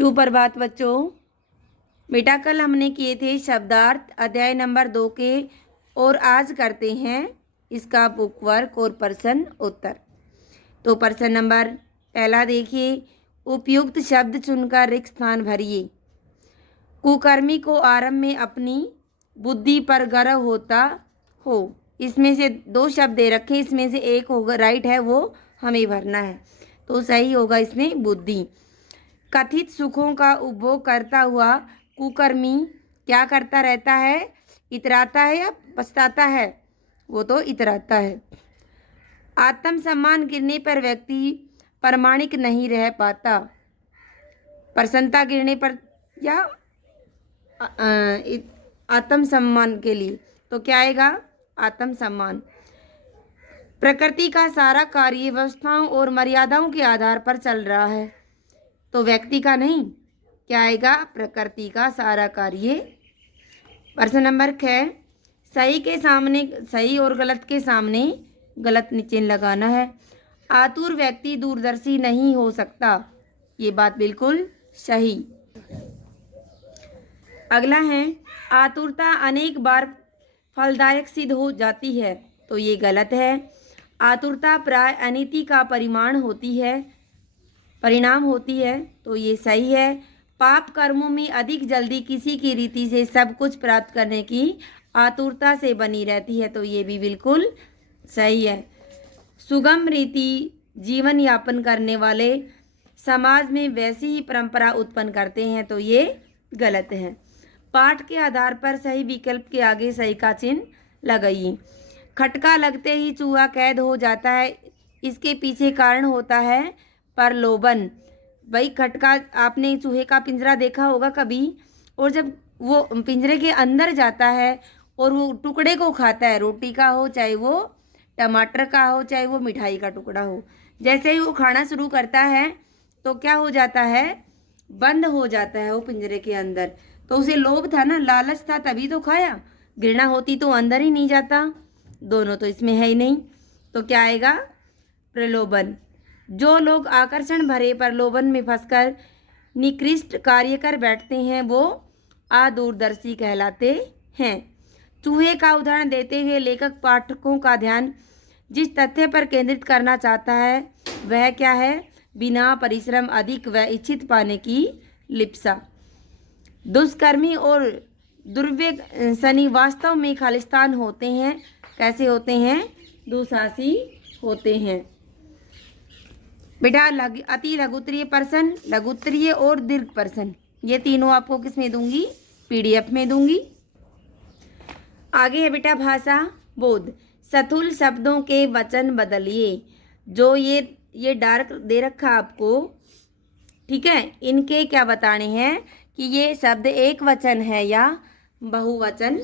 सुप्रभात बच्चों। बेटा कल हमने किए थे शब्दार्थ अध्याय नंबर 2 के, और आज करते हैं इसका बुक वर्क और प्रश्न उत्तर। तो प्रश्न नंबर पहला देखिए, उपयुक्त शब्द चुनकर रिक्त स्थान भरिए। कुकर्मी को आरंभ में अपनी बुद्धि पर गर्व होता हो। इसमें से दो शब्द दे रखे, इसमें से एक होगा राइट है, वो हमें भरना है। तो सही होगा इसमें बुद्धि। कथित सुखों का उपभोग करता हुआ कुकर्मी क्या करता रहता है? इतराता है या पछताता है? वो तो इतराता है। आत्मसम्मान गिरने पर व्यक्ति प्रामाणिक नहीं रह पाता। प्रसन्नता गिरने पर या आत्मसम्मान के लिए तो क्या आएगा? आत्मसम्मान। प्रकृति का सारा कार्य व्यवस्थाओं और मर्यादाओं के आधार पर चल रहा है, तो व्यक्ति का नहीं। क्या आएगा? प्रकृति का सारा कार्य। प्रश्न नंबर 6, सही के सामने सही और गलत के सामने गलत चिन्ह लगाना है। आतुर व्यक्ति दूरदर्शी नहीं हो सकता। ये बात बिल्कुल सही। अगला है, आतुरता अनेक बार फलदायक सिद्ध हो जाती है, तो ये गलत है। आतुरता प्राय अनीति का परिणाम होती है, तो ये सही है। पाप कर्मों में अधिक जल्दी किसी की रीति से सब कुछ प्राप्त करने की आतुरता से बनी रहती है, तो ये भी बिल्कुल सही है। सुगम रीति जीवन यापन करने वाले समाज में वैसी ही परंपरा उत्पन्न करते हैं, तो ये गलत है। पाठ के आधार पर सही विकल्प के आगे सही का चिन्ह लगाइए। खटका लगते ही चूहा कैद हो जाता है, इसके पीछे कारण होता है प्रलोभन। भाई खटका, आपने चूहे का पिंजरा देखा होगा कभी, और जब वो पिंजरे के अंदर जाता है और वो टुकड़े को खाता है, रोटी का हो, चाहे वो टमाटर का हो, चाहे वो मिठाई का टुकड़ा हो, जैसे ही वो खाना शुरू करता है तो क्या हो जाता है? बंद हो जाता है वो पिंजरे के अंदर। तो उसे लोभ था ना, लालच था, तभी तो खाया। घृणा होती तो अंदर ही नहीं जाता। दोनों तो इसमें है ही नहीं, तो क्या आएगा? प्रलोभन। जो लोग आकर्षण भरे प्रलोभन में फंसकर निकृष्ट कार्य कर बैठते हैं, वो अदूरदर्शी कहलाते हैं। चूहे का उदाहरण देते हुए लेखक पाठकों का ध्यान जिस तथ्य पर केंद्रित करना चाहता है वह क्या है? बिना परिश्रम अधिक व इच्छित पाने की लिप्सा। दुष्कर्मी और दुर्व्यसनी वास्तव में खालिस्तान होते हैं। कैसे होते हैं? दुसासी होते हैं। बेटा अति लघुत्तरीय प्रश्न, लघुत्तरीय और दीर्घ प्रश्न, ये तीनों आपको किस में दूंगी? PDF में दूंगी। आगे है बेटा भाषा बोध। स्थूल शब्दों के वचन बदलिए। जो ये डार्क दे रखा आपको, ठीक है, इनके क्या बताने हैं कि ये शब्द एक वचन है या बहुवचन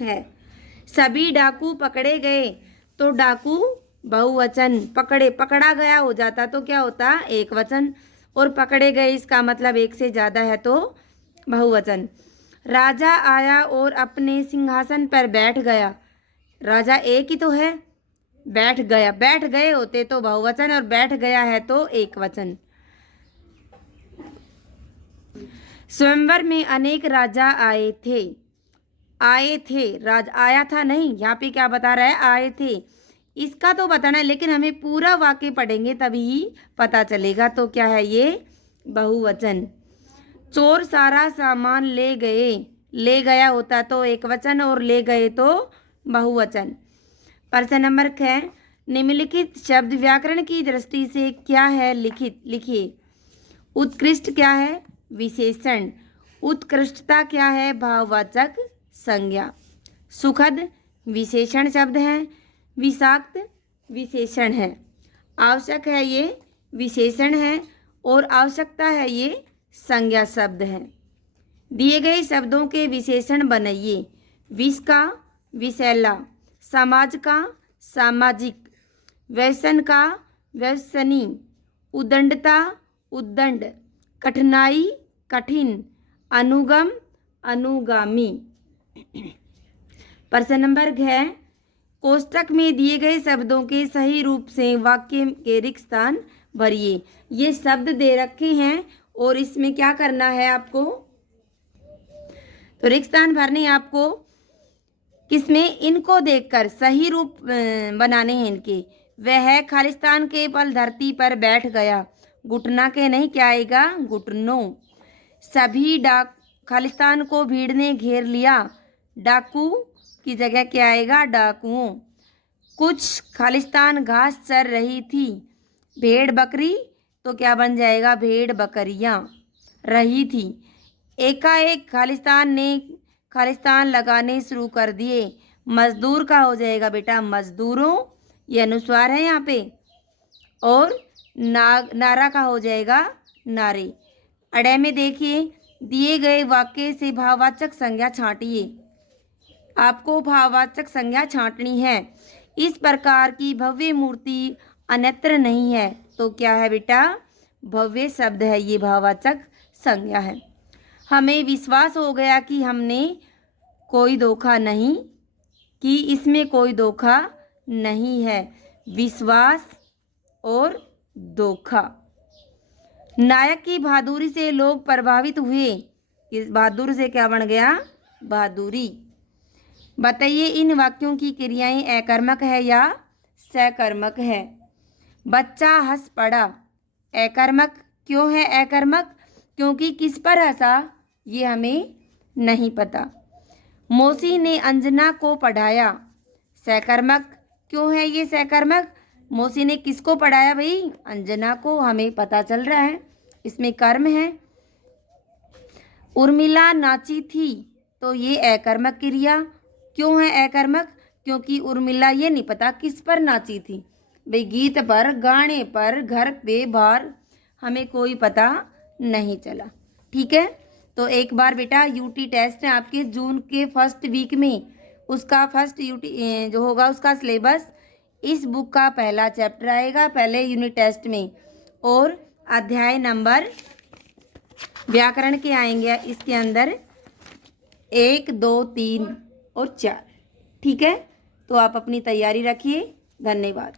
है। सभी डाकू पकड़े गए, तो डाकू बहुवचन। पकड़ा गया हो जाता तो क्या होता? एक वचन। और पकड़े गए इसका मतलब एक से ज़्यादा है, तो बहुवचन। राजा आया और अपने सिंहासन पर बैठ गया। राजा एक ही तो है। बैठ गए होते तो बहुवचन, और बैठ गया है तो एक वचन। स्वयंवर में अनेक राजा आए थे। राजा आया था नहीं, यहाँ पे क्या बता रहा है? आए थे। इसका तो बताना है, लेकिन हमें पूरा वाक्य पढ़ेंगे तभी पता चलेगा। तो क्या है ये? बहुवचन। चोर सारा सामान ले गया होता तो एक वचन, और ले गए तो बहुवचन। प्रश्न नंबर 6, निम्नलिखित शब्द व्याकरण की दृष्टि से क्या है? लिखिए। उत्कृष्ट क्या है? विशेषण। उत्कृष्टता क्या है? भाववाचक संज्ञा। सुखद विशेषण शब्द है, विषाक्त विशेषण है। आवश्यक है ये विशेषण है, और आवश्यकता है ये संज्ञा शब्द है। दिए गए शब्दों के विशेषण बनाइए। विष का विषैला, समाज का सामाजिक, व्यसन का व्यसनी, उदंडता उद्दंड, कठिनाई कठिन, अनुगम अनुगामी। प्रश्न नंबर 6, कोष्टक में दिए गए शब्दों के सही रूप से वाक्य के रिक्त स्थान भरिए। ये शब्द दे रखे हैं और इसमें क्या करना है आपको, तो रिक्त स्थान भरने आपको किसमें, इनको देखकर सही रूप बनाने हैं इनके। वह खालिस्तान के पल धरती पर बैठ गया, घुटना के नहीं, क्या आएगा, घुटनों। सभी डाक खालिस्तान को भीड़ ने घेर लिया, डाकू की जगह क्या आएगा, डाकुओं। कुछ खालिस्तान घास चर रही थी, भेड़ बकरी तो क्या बन जाएगा, भेड़ बकरियां रही थी। एकाएक खालिस्तान लगाने शुरू कर दिए, मजदूर का हो जाएगा बेटा मजदूरों, ये अनुस्वार है यहाँ पे। और नारा का हो जाएगा नारे। अड़े में देखिए, दिए गए वाक्य से भाववाचक संज्ञा छांटिए। आपको भाववाचक संज्ञा छांटनी है। इस प्रकार की भव्य मूर्ति अन्यत्र नहीं है, तो क्या है बेटा, भव्य शब्द है, ये भाववाचक संज्ञा है। हमें विश्वास हो गया कि हमने कोई धोखा नहीं, कि इसमें कोई धोखा नहीं है, विश्वास और धोखा। नायक की बहादुरी से लोग प्रभावित हुए, इस बहादुर से क्या बन गया, बहादुरी। बताइए इन वाक्यों की क्रियाएं अकर्मक है या सकर्मक है। बच्चा हंस पड़ा, अकर्मक। क्यों है अकर्मक, क्योंकि किस पर हंसा ये हमें नहीं पता। मौसी ने अंजना को पढ़ाया, सकर्मक। क्यों है ये सकर्मक, मौसी ने किसको पढ़ाया भाई, अंजना को, हमें पता चल रहा है, इसमें कर्म है। उर्मिला नाची थी, तो ये अकर्मक क्रिया। क्यों है अकर्मक, क्योंकि उर्मिला ये नहीं पता किस पर नाची थी भाई, गीत पर, गाने पर, घर पे, बाहर, हमें कोई पता नहीं चला। ठीक है, तो एक बार बेटा यूटी टेस्ट है आपके जून के फर्स्ट वीक में, उसका फर्स्ट यूटी जो होगा उसका सिलेबस इस बुक का पहला चैप्टर आएगा पहले यूनिट टेस्ट में, और अध्याय नंबर व्याकरण के आएंगे इसके अंदर 1, 2, 3 और 4। ठीक है, तो आप अपनी तैयारी रखिए। धन्यवाद।